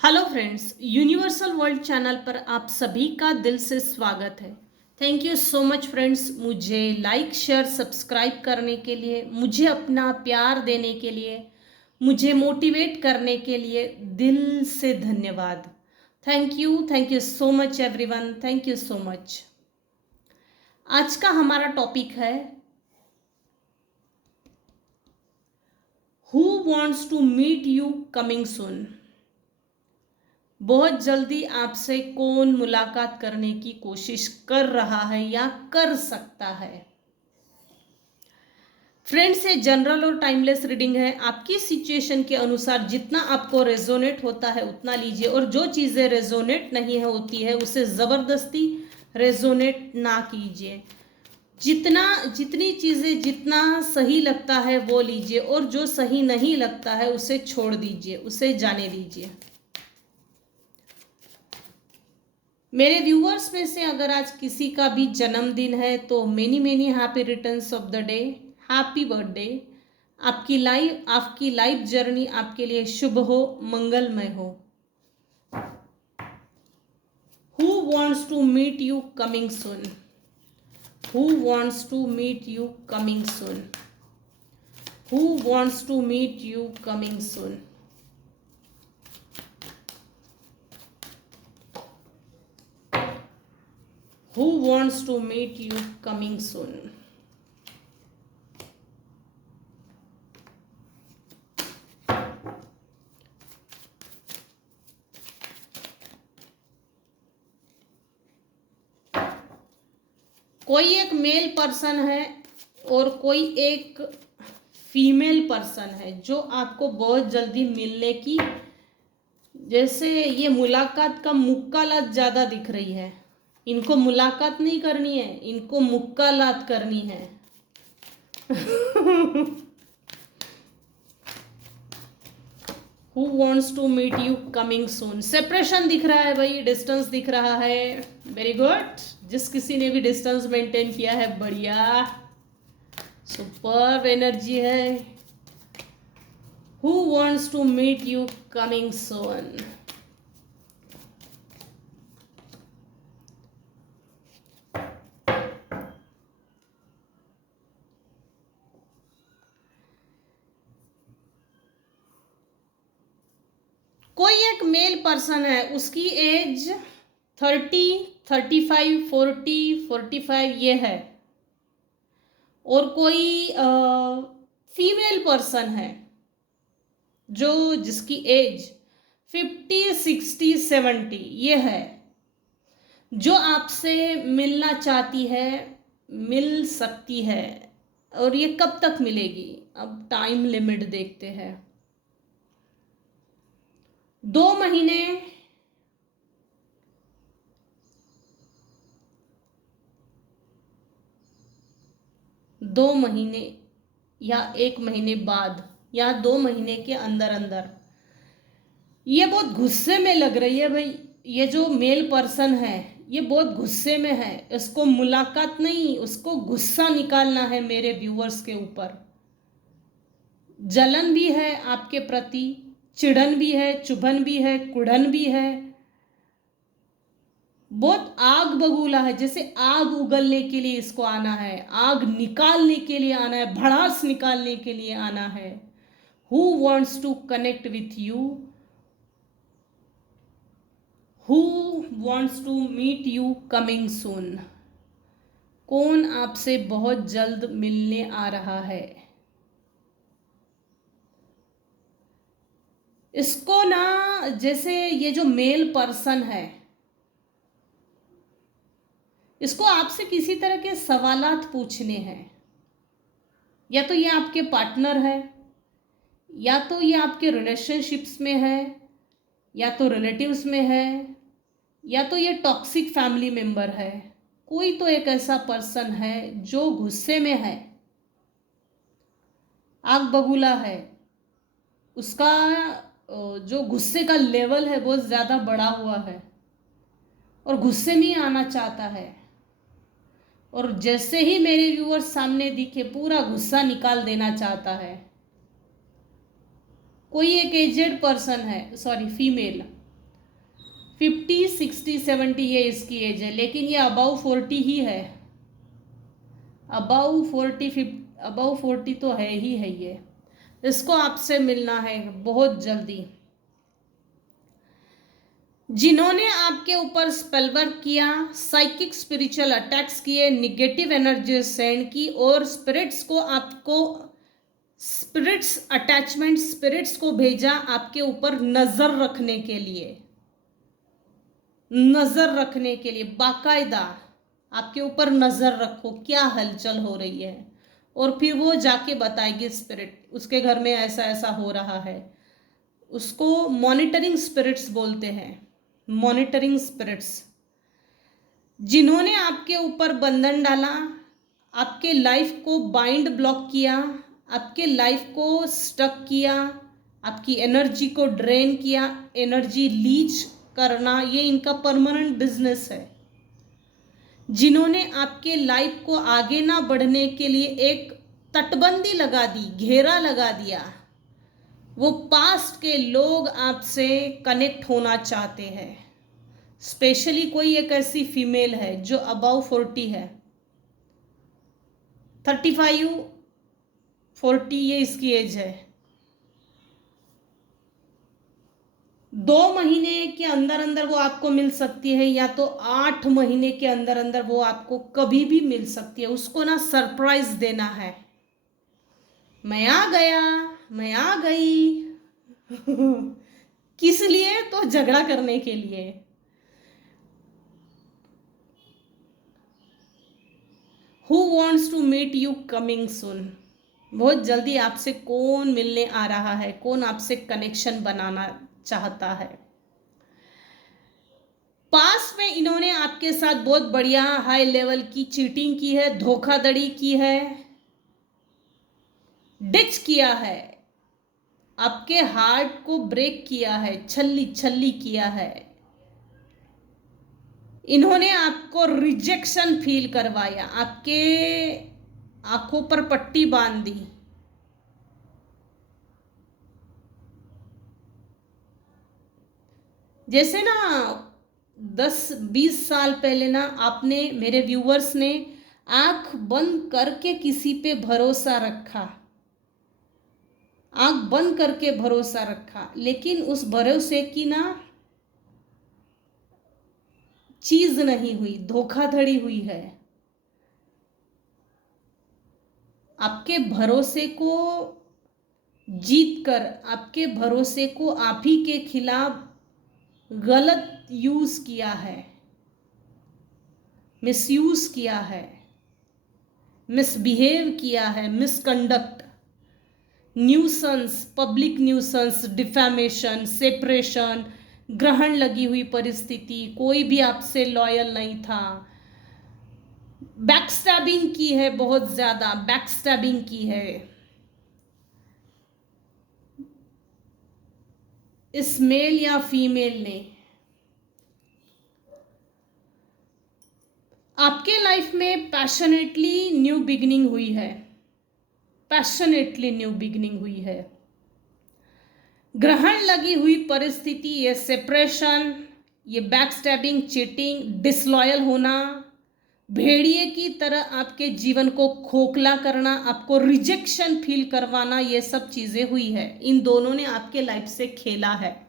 Hello friends, universal world channel पर आप सभी का दिल से स्वागत है। Thank you so much friends, मुझे लाइक शेयर सब्सक्राइब करने के लिए, मुझे अपना प्यार देने के लिए, मुझे मोटिवेट करने के लिए दिल से धन्यवाद। Thank you so much everyone, thank you so much. आज का हमारा टॉपिक है who wants to meet you coming soon. बहुत जल्दी आपसे कौन मुलाकात करने की कोशिश कर रहा है या कर सकता है। फ्रेंड्स, ये जनरल और टाइमलेस रीडिंग है। आपकी सिचुएशन के अनुसार जितना आपको रेजोनेट होता है उतना लीजिए, और जो चीज़ें रेजोनेट नहीं होती है उसे ज़बरदस्ती रेजोनेट ना कीजिए। जितनी चीज़ें जितना सही लगता है वो लीजिए, और जो सही नहीं लगता है उसे छोड़ दीजिए, उसे जाने दीजिए। मेरे व्यूअर्स में से अगर आज किसी का भी जन्मदिन है तो many many happy returns of the day, happy birthday. आपकी लाइफ जर्नी आपके लिए शुभ हो, मंगलमय हो। Who wants to meet you coming soon? Who wants to meet you coming soon? Who wants to meet you coming soon? Who wants to meet you coming soon? कोई एक male person है और कोई एक फीमेल पर्सन है जो आपको बहुत जल्दी मिलने की, जैसे ये मुलाकात का मुक्कालात ज़्यादा दिख रही है। इनको मुलाकात नहीं करनी है, इनको मुक्कालात करनी है। Who wants to meet you coming soon? Separation दिख रहा है भाई, डिस्टेंस दिख रहा है। Very good. जिस किसी ने भी डिस्टेंस मेंटेन किया है, बढ़िया, सुपर एनर्जी है। Who wants to meet you coming soon? कोई एक मेल पर्सन है, उसकी एज 30, 35, 40, 45 ये है, और कोई फीमेल पर्सन है जिसकी एज 50, 60, 70 ये है, जो आपसे मिलना चाहती है, मिल सकती है। और ये कब तक मिलेगी? अब टाइम लिमिट देखते हैं। 2 महीने, 2 महीने या 1 महीने बाद, या 2 महीने के अंदर अंदर। ये बहुत गुस्से में लग रही है भाई। ये जो मेल पर्सन है ये बहुत गुस्से में है। इसको मुलाकात नहीं, उसको गुस्सा निकालना है मेरे व्यूवर्स के ऊपर। जलन भी है आपके प्रति, चिढ़न भी है, चुभन भी है, कुढ़न भी है। बहुत आग बबूला है, जैसे आग उगलने के लिए इसको आना है, आग निकालने के लिए आना है, भड़ास निकालने के लिए आना है। Who wants to connect with you? Who wants to meet you coming soon? कौन आपसे बहुत जल्द मिलने आ रहा है? इसको ना, जैसे ये जो मेल पर्सन है, इसको आपसे किसी तरह के सवालात पूछने हैं। या तो ये आपके पार्टनर है, या तो ये आपके रिलेशनशिप्स में है, या तो रिलेटिव्स में है, या तो ये टॉक्सिक फैमिली मेंबर है। कोई तो एक ऐसा पर्सन है जो गुस्से में है, आग बबूला है। उसका जो गुस्से का लेवल है बहुत ज़्यादा बढ़ा हुआ है, और गुस्से में ही आना चाहता है। और जैसे ही मेरे व्यूअर्स सामने दिखे पूरा गुस्सा निकाल देना चाहता है। कोई एक एजेड पर्सन है, सॉरी फीमेल, 50, 60, 70 ये इसकी एज है, लेकिन ये अबाउ 40 ही है। अबाउ 40 तो है ही है ये। इसको आपसे मिलना है बहुत जल्दी। जिन्होंने आपके ऊपर स्पेल वर्क किया, साइकिक स्पिरिचुअल अटैक्स किए, निगेटिव एनर्जी सेंड की, और स्पिरिट्स को आपको स्पिरिट्स को भेजा आपके ऊपर नजर रखने के लिए, बाकायदा आपके ऊपर नजर रखो क्या हलचल हो रही है, और फिर वो जाके बताएगी स्पिरिट उसके घर में ऐसा ऐसा हो रहा है। उसको मॉनिटरिंग स्पिरिट्स बोलते हैं, मॉनिटरिंग स्पिरिट्स। जिन्होंने आपके ऊपर बंधन डाला, आपके लाइफ को बाइंड ब्लॉक किया, आपके लाइफ को स्टक किया, आपकी एनर्जी को ड्रेन किया, एनर्जी लीच करना ये इनका परमानेंट बिजनेस है। जिन्होंने आपके लाइफ को आगे ना बढ़ने के लिए एक तटबंदी लगा दी, घेरा लगा दिया, वो पास्ट के लोग आपसे कनेक्ट होना चाहते हैं। स्पेशली कोई एक ऐसी फीमेल है जो अबाउ 40 है, 35, 40 ये इसकी एज है। 2 महीने के अंदर अंदर वो आपको मिल सकती है, या तो 8 महीने के अंदर अंदर वो आपको कभी भी मिल सकती है। उसको ना सरप्राइज देना है, मैं आ गया, मैं आ गई। किस लिए? तो झगड़ा करने के लिए। Who wants to meet you coming soon? बहुत जल्दी आपसे कौन मिलने आ रहा है, कौन आपसे कनेक्शन बनाना चाहता है। पास्ट में इन्होंने आपके साथ बहुत बढ़िया हाई लेवल की चीटिंग की है, धोखाधड़ी की है, डिच किया है, आपके हार्ट को ब्रेक किया है, छल्ली छल्ली किया है। इन्होंने आपको रिजेक्शन फील करवाया, आपके आंखों पर पट्टी बांध दी। जैसे ना 10-20 साल पहले ना आपने, मेरे व्यूवर्स ने आंख बंद करके किसी पे भरोसा रखा, आंख बंद करके भरोसा रखा, लेकिन उस भरोसे की ना चीज नहीं हुई, धोखाधड़ी हुई है। आपके भरोसे को जीत कर, आपके भरोसे को आप ही के खिलाफ गलत यूज किया है, मिसयूज किया है, मिसबिहेव किया है, misconduct, nuisance, public nuisance, defamation, separation, ग्रहण लगी हुई परिस्थिति, कोई भी आपसे लॉयल नहीं था, बैकस्टैबिंग की है, बहुत ज्यादा बैकस्टैबिंग की है। इस मेल या फीमेल ने आपके लाइफ में पैशनेटली न्यू बिगिनिंग हुई है, पैशनेटली न्यू बिगिनिंग हुई है। ग्रहण लगी हुई परिस्थिति, ये सेपरेशन, ये बैकस्टैबिंग, चीटिंग, डिसलॉयल होना, भेड़िए की तरह आपके जीवन को खोखला करना, आपको रिजेक्शन फील करवाना, ये सब चीजें हुई है। इन दोनों ने आपके लाइफ से खेला है।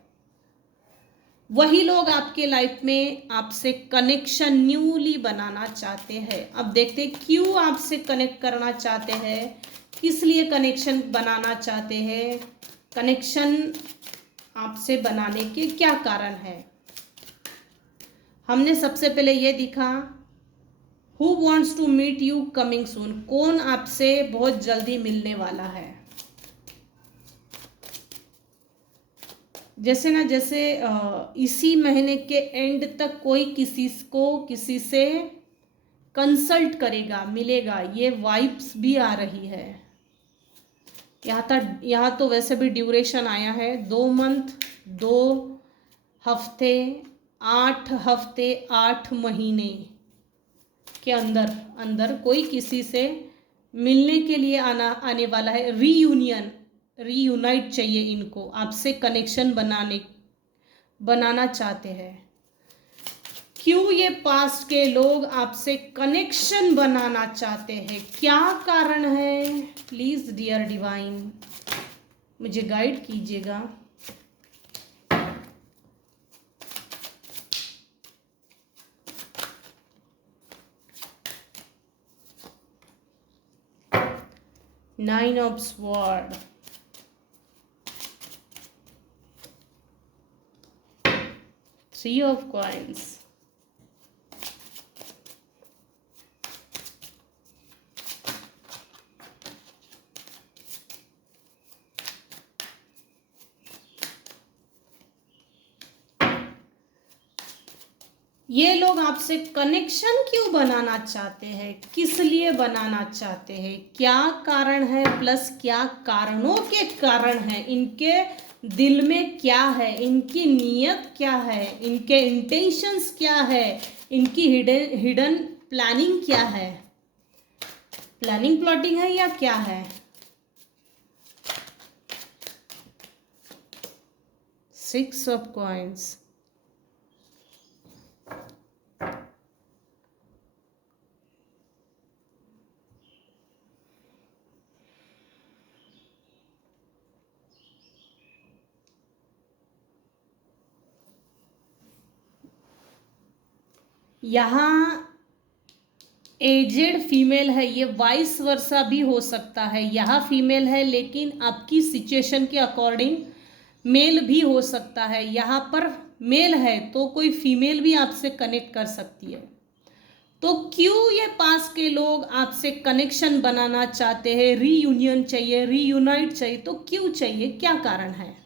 वही लोग आपके लाइफ में आपसे कनेक्शन न्यूली बनाना चाहते हैं। अब देखते हैं क्यों आपसे कनेक्ट करना चाहते हैं, किस लिए कनेक्शन बनाना चाहते हैं, कनेक्शन आपसे बनाने के क्या कारण है। हमने सबसे पहले ये दिखा, Who wants to meet you coming soon? कौन आपसे बहुत जल्दी मिलने वाला है। जैसे ना, जैसे इसी महीने के एंड तक कोई किसी से कंसल्ट करेगा, मिलेगा, ये वाइब्स भी आ रही है। यहाँ तो वैसे भी ड्यूरेशन आया है 2 मंथ, 2 हफ्ते, 8 हफ्ते, 8 महीने के अंदर कोई किसी से मिलने के लिए आने वाला है। रीयूनाइट चाहिए इनको, आपसे कनेक्शन बनाना चाहते हैं। क्यों ये पास्ट के लोग आपसे कनेक्शन बनाना चाहते हैं, क्या कारण है? प्लीज डियर डिवाइन मुझे गाइड कीजिएगा। Nine of sword, three of coins, ये लोग आपसे कनेक्शन क्यों बनाना चाहते हैं, किस लिए बनाना चाहते हैं, क्या कारण है, प्लस क्या कारणों के कारण है, इनके दिल में क्या है, इनकी नीयत क्या है, इनके इंटेंशंस क्या है, इनकी हिडन प्लानिंग क्या है, प्लानिंग प्लॉटिंग है या क्या है। सिक्स ऑफ कॉइन्स, यहाँ एजेड फीमेल है, ये वाइस वर्सा भी हो सकता है। यहाँ फीमेल है लेकिन आपकी सिचुएशन के अकॉर्डिंग मेल भी हो सकता है। यहाँ पर मेल है तो कोई फीमेल भी आपसे कनेक्ट कर सकती है। तो क्यों ये पास के लोग आपसे कनेक्शन बनाना चाहते हैं, रीयूनियन चाहिए, रीयूनाइट चाहिए, तो क्यों चाहिए, क्या कारण है?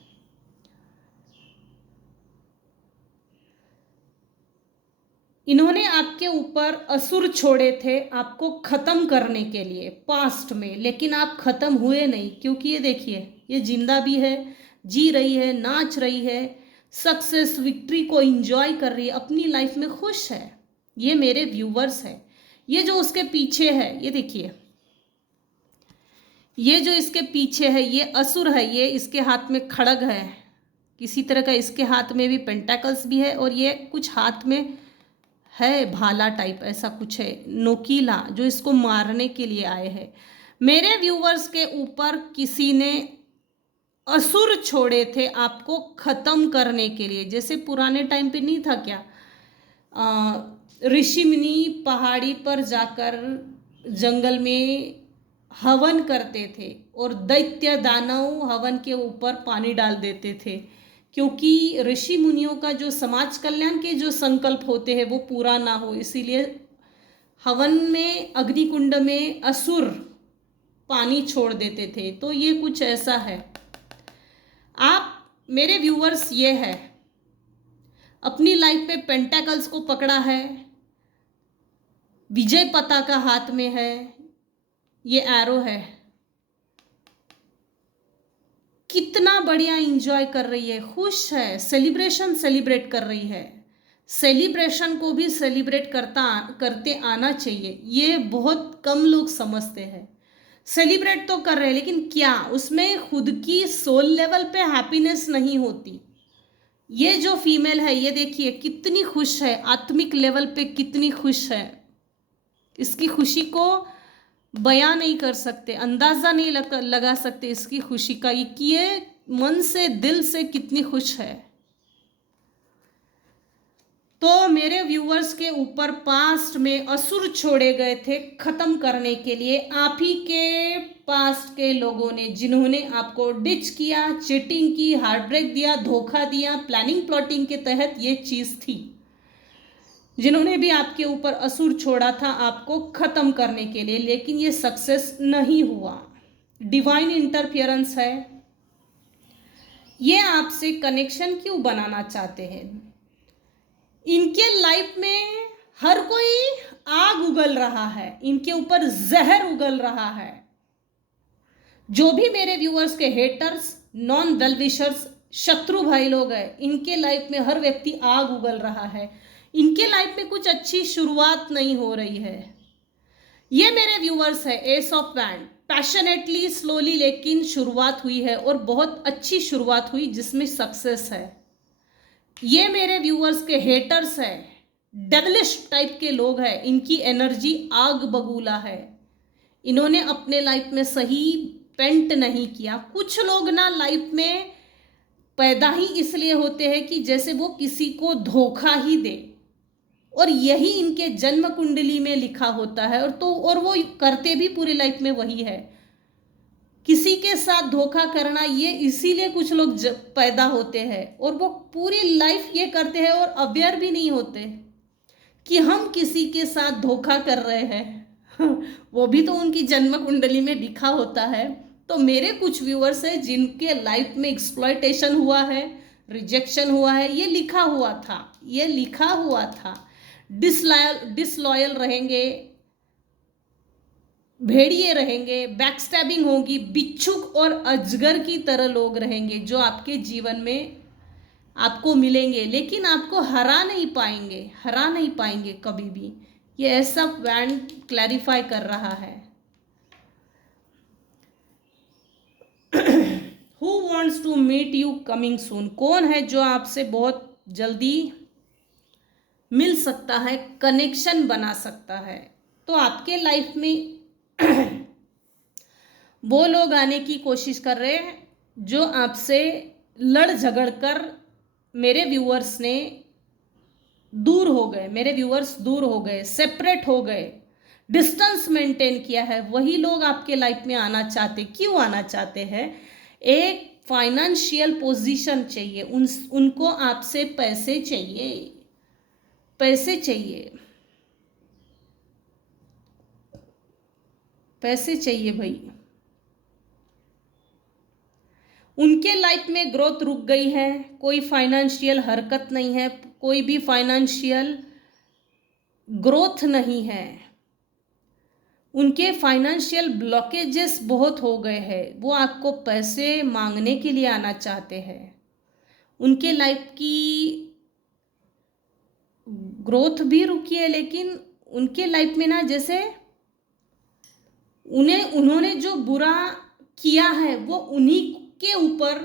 इन्होंने आपके ऊपर असुर छोड़े थे आपको खत्म करने के लिए पास्ट में, लेकिन आप खत्म हुए नहीं, क्योंकि ये देखिए ये जिंदा भी है, जी रही है, नाच रही है, सक्सेस विक्ट्री को एंजॉय कर रही है, अपनी लाइफ में खुश है। ये मेरे व्यूवर्स है। ये जो उसके पीछे है, ये देखिए, ये जो इसके पीछे है ये असुर है, ये इसके हाथ में खड़ग है किसी तरह का, इसके हाथ में भी पेंटाकल्स भी है, और ये कुछ हाथ में है भाला टाइप, ऐसा कुछ है नोकीला, जो इसको मारने के लिए आए हैं। मेरे व्यूवर्स के ऊपर किसी ने असुर छोड़े थे आपको खत्म करने के लिए। जैसे पुराने टाइम पे नहीं था क्या, ऋषि मुनि पहाड़ी पर जाकर जंगल में हवन करते थे और दैत्य दानव हवन के ऊपर पानी डाल देते थे, क्योंकि ऋषि मुनियों का जो समाज कल्याण के जो संकल्प होते हैं वो पूरा ना हो, इसीलिए हवन में अग्निकुंड में असुर पानी छोड़ देते थे। तो ये कुछ ऐसा है। आप मेरे व्यूअर्स ये है, अपनी लाइफ पे पेंटाकल्स को पकड़ा है, विजय पताका हाथ में है, ये एरो है, कितना बढ़िया एंजॉय कर रही है, खुश है, सेलिब्रेट कर रही है। सेलिब्रेशन को भी सेलिब्रेट करते आना चाहिए, ये बहुत कम लोग समझते हैं। सेलिब्रेट तो कर रहे हैं लेकिन क्या उसमें खुद की सोल लेवल पे हैप्पीनेस नहीं होती। ये जो फीमेल है ये देखिए कितनी खुश है, आत्मिक लेवल पे कितनी खुश है, इसकी खुशी को बयां नहीं कर सकते, अंदाजा नहीं लगा सकते इसकी खुशी का, कि ये मन से दिल से कितनी खुश है। तो मेरे व्यूअर्स के ऊपर पास्ट में असुर छोड़े गए थे खत्म करने के लिए, आप ही के पास्ट के लोगों ने, जिन्होंने आपको डिच किया, चीटिंग की, हार्ट ब्रेक दिया, धोखा दिया, प्लानिंग प्लॉटिंग के तहत ये चीज थी, जिन्होंने भी आपके ऊपर असुर छोड़ा था आपको खत्म करने के लिए, लेकिन ये सक्सेस नहीं हुआ। डिवाइन इंटरफियरेंस है। ये आपसे कनेक्शन क्यों बनाना चाहते हैं? इनके लाइफ में हर कोई आग उगल रहा है, इनके ऊपर जहर उगल रहा है। जो भी मेरे व्यूअर्स के हेटर्स, नॉन वेल विशर्स, शत्रु भाई लोग हैं, इनके लाइफ में हर व्यक्ति आग उगल रहा है, इनके लाइफ में कुछ अच्छी शुरुआत नहीं हो रही है। ये मेरे व्यूअर्स है, S of wand, passionately slowly लेकिन शुरुआत हुई है और बहुत अच्छी शुरुआत हुई जिसमें सक्सेस है। ये मेरे व्यूअर्स के हेटर्स है, डेविलिश टाइप के लोग हैं, इनकी एनर्जी आग बबूला है। इन्होंने अपने लाइफ में सही पेंट नहीं किया। कुछ लोग ना लाइफ में पैदा ही इसलिए होते हैं कि जैसे वो किसी को धोखा ही दे, और यही इनके जन्म कुंडली में लिखा होता है, और वो करते भी पूरी लाइफ में वही है। किसी के साथ धोखा करना, ये इसीलिए कुछ लोग पैदा होते हैं और वो पूरी लाइफ ये करते हैं और अवेयर भी नहीं होते कि हम किसी के साथ धोखा कर रहे हैं। वो भी तो उनकी जन्म कुंडली में लिखा होता है। तो मेरे कुछ व्यूअर्स हैं जिनके लाइफ में एक्सप्लॉयटेशन हुआ है, रिजेक्शन हुआ है, ये लिखा हुआ था। डिसलॉयल रहेंगे, भेड़िए रहेंगे, बैकस्टैबिंग होगी, बिच्छुक और अजगर की तरह लोग रहेंगे जो आपके जीवन में आपको मिलेंगे, लेकिन आपको हरा नहीं पाएंगे कभी भी। ये ऐसा बैंड क्लैरिफाई कर रहा है। Who wants to meet you coming soon? कौन है जो आपसे बहुत जल्दी मिल सकता है, कनेक्शन बना सकता है? तो आपके लाइफ में वो लोग आने की कोशिश कर रहे हैं जो आपसे लड़ झगड़ कर मेरे व्यूअर्स दूर हो गए, सेपरेट हो गए, डिस्टेंस मेंटेन किया है। वही लोग आपके लाइफ में आना चाहते। क्यों आना चाहते हैं? एक फाइनेंशियल पोजीशन चाहिए, उनको आपसे पैसे चाहिए भाई। उनके लाइफ में ग्रोथ रुक गई है, कोई फाइनेंशियल हरकत नहीं है, कोई भी फाइनेंशियल ग्रोथ नहीं है। उनके फाइनेंशियल ब्लॉकेजेस बहुत हो गए हैं। वो आपको पैसे मांगने के लिए आना चाहते हैं। उनके लाइफ की ग्रोथ भी रुकी है, लेकिन उनके लाइफ में ना जैसे उन्होंने जो बुरा किया है वो उन्हीं के ऊपर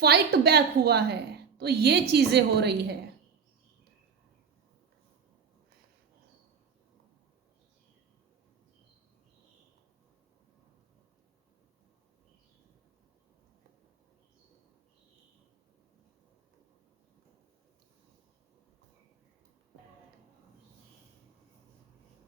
फाइट बैक हुआ है। तो ये चीजें हो रही है।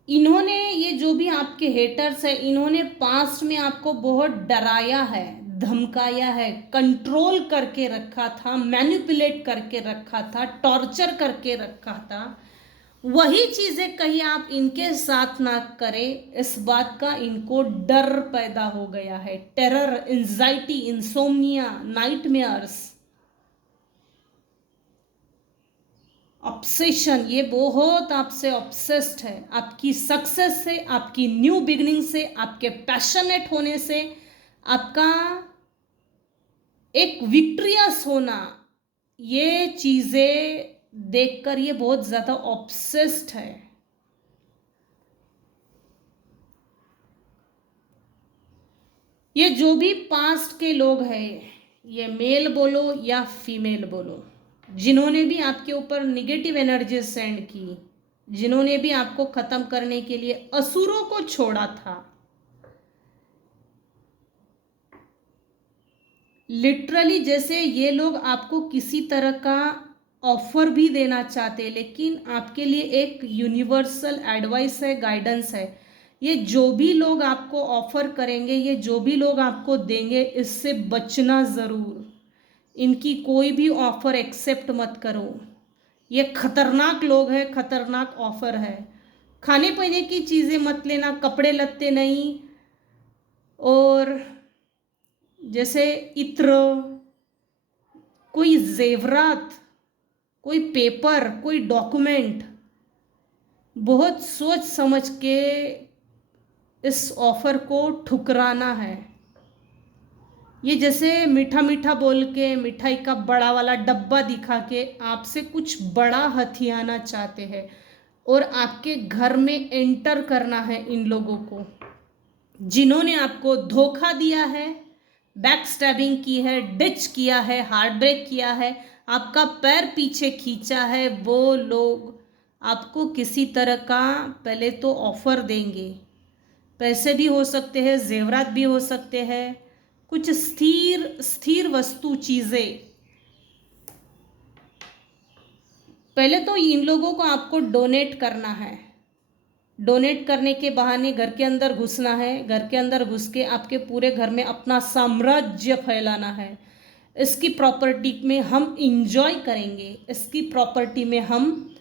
इन्होंने, ये जो भी आपके हेटर्स है, इन्होंने पास्ट में आपको बहुत डराया है, धमकाया है, कंट्रोल करके रखा था, मैनिपुलेट करके रखा था, टॉर्चर करके रखा था। वही चीजें कहीं आप इनके साथ ना करें, इस बात का इनको डर पैदा हो गया है। Terror, anxiety, insomnia, nightmares, obsession, ये बहुत आपसे ऑब्सेस्ड है। आपकी सक्सेस से, आपकी न्यू बिगिनिंग से, आपके पैशनेट होने से, आपका एक विक्ट्रियस होना, ये चीजें देखकर ये बहुत ज्यादा ऑब्सेस्ड है। ये जो भी पास्ट के लोग हैं, ये मेल बोलो या फीमेल बोलो, जिन्होंने भी आपके ऊपर निगेटिव एनर्जी सेंड की, जिन्होंने भी आपको खत्म करने के लिए असुरों को छोड़ा था, लिटरली जैसे ये लोग आपको किसी तरह का ऑफर भी देना चाहते, लेकिन आपके लिए एक यूनिवर्सल एडवाइस है, गाइडेंस है। ये जो भी लोग आपको ऑफर करेंगे, ये जो भी लोग आपको देंगे, इससे बचना ज़रूर। इनकी कोई भी ऑफर एक्सेप्ट मत करो। ये खतरनाक लोग हैं, खतरनाक ऑफर है। खाने पीने की चीज़ें मत लेना, कपड़े लत्ते नहीं, और जैसे इत्र, कोई जेवरात, कोई पेपर, कोई डॉक्यूमेंट, बहुत सोच समझ के इस ऑफर को ठुकराना है। ये जैसे मीठा मीठा बोल के, मिठाई का बड़ा वाला डब्बा दिखा के आपसे कुछ बड़ा हथियाना चाहते हैं, और आपके घर में एंटर करना है इन लोगों को, जिन्होंने आपको धोखा दिया है, बैक स्टैबिंग की है, डिच किया है, हार्ट ब्रेक किया है, आपका पैर पीछे खींचा है। वो लोग आपको किसी तरह का पहले तो ऑफर देंगे। पैसे भी हो सकते हैं, जेवरात भी हो सकते हैं, कुछ स्थिर स्थिर वस्तु चीज़ें। पहले तो इन लोगों को आपको डोनेट करना है। डोनेट करने के बहाने घर के अंदर घुसना है, घर के अंदर घुस के आपके पूरे घर में अपना साम्राज्य फैलाना है। इसकी प्रॉपर्टी में हम इंजॉय करेंगे, इसकी प्रॉपर्टी में हम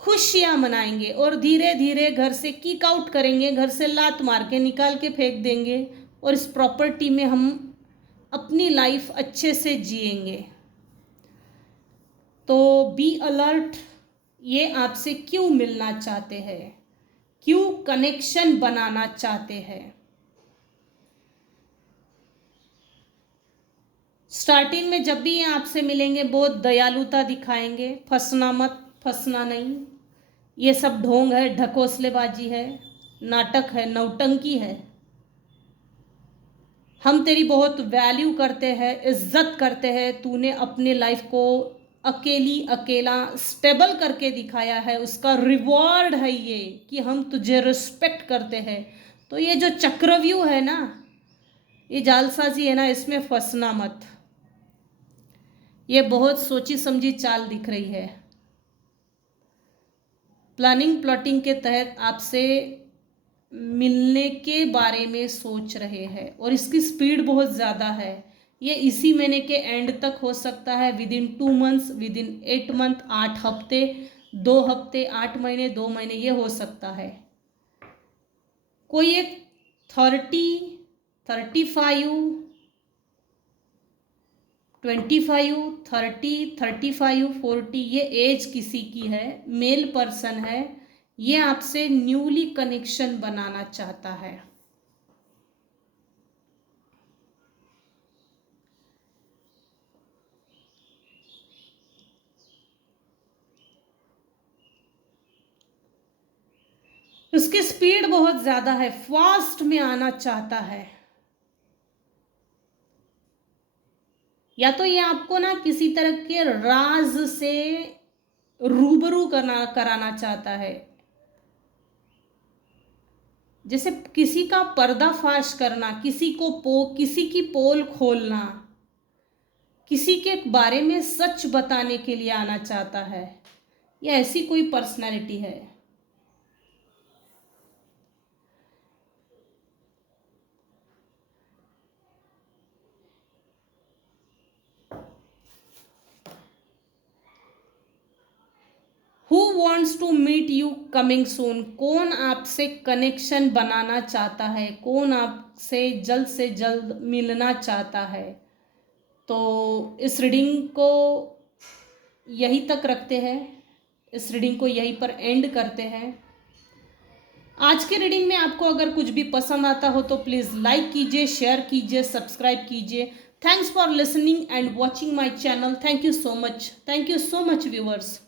खुशियां मनाएंगे और धीरे धीरे घर से किक आउट करेंगे, घर से लात मार के निकाल के फेंक देंगे और इस प्रॉपर्टी में हम अपनी लाइफ अच्छे से जिएंगे। तो बी अलर्ट, ये आपसे क्यों मिलना चाहते हैं, क्यों कनेक्शन बनाना चाहते हैं। स्टार्टिंग में जब भी ये आपसे मिलेंगे बहुत दयालुता दिखाएंगे, फंसना मत, फंसना नहीं, ये सब ढोंग है, ढकोसलेबाजी है, नाटक है, नौटंकी है। हम तेरी बहुत वैल्यू करते हैं, इज्जत करते हैं, तूने अपने लाइफ को अकेला स्टेबल करके दिखाया है, उसका रिवॉर्ड है ये कि हम तुझे रिस्पेक्ट करते हैं। तो ये जो चक्रव्यूह है ना, ये जालसाजी है ना, इसमें फंसना मत। ये बहुत सोची समझी चाल दिख रही है। प्लानिंग प्लॉटिंग के तहत आपसे मिलने के बारे में सोच रहे हैं और इसकी स्पीड बहुत ज़्यादा है। ये इसी महीने के एंड तक हो सकता है, with in 2 months, with in 8 month, 8 हफ्ते, 2 हफ्ते, 8 महीने, 2 महीने, ये हो सकता है। कोई एक 30, 35, 25, 30, 35, 40 ये एज किसी की है, मेल पर्सन है, ये आपसे न्यूली कनेक्शन बनाना चाहता है। उसकी स्पीड बहुत ज्यादा है, फास्ट में आना चाहता है। या तो ये आपको ना किसी तरह के राज से रूबरू कराना चाहता है, जैसे किसी का पर्दाफाश करना, किसी की पोल खोलना, किसी के बारे में सच बताने के लिए आना चाहता है। ये ऐसी कोई पर्सनालिटी है। Who wants to meet you coming soon? कौन आपसे कनेक्शन बनाना चाहता है, कौन आपसे से जल्द मिलना चाहता है। तो इस रीडिंग को यहीं तक रखते हैं, इस रीडिंग को यहीं पर एंड करते हैं। आज के रीडिंग में आपको अगर कुछ भी पसंद आता हो तो प्लीज़ लाइक कीजिए, शेयर कीजिए, सब्सक्राइब कीजिए। Thanks for listening and watching my channel. Thank you so much viewers.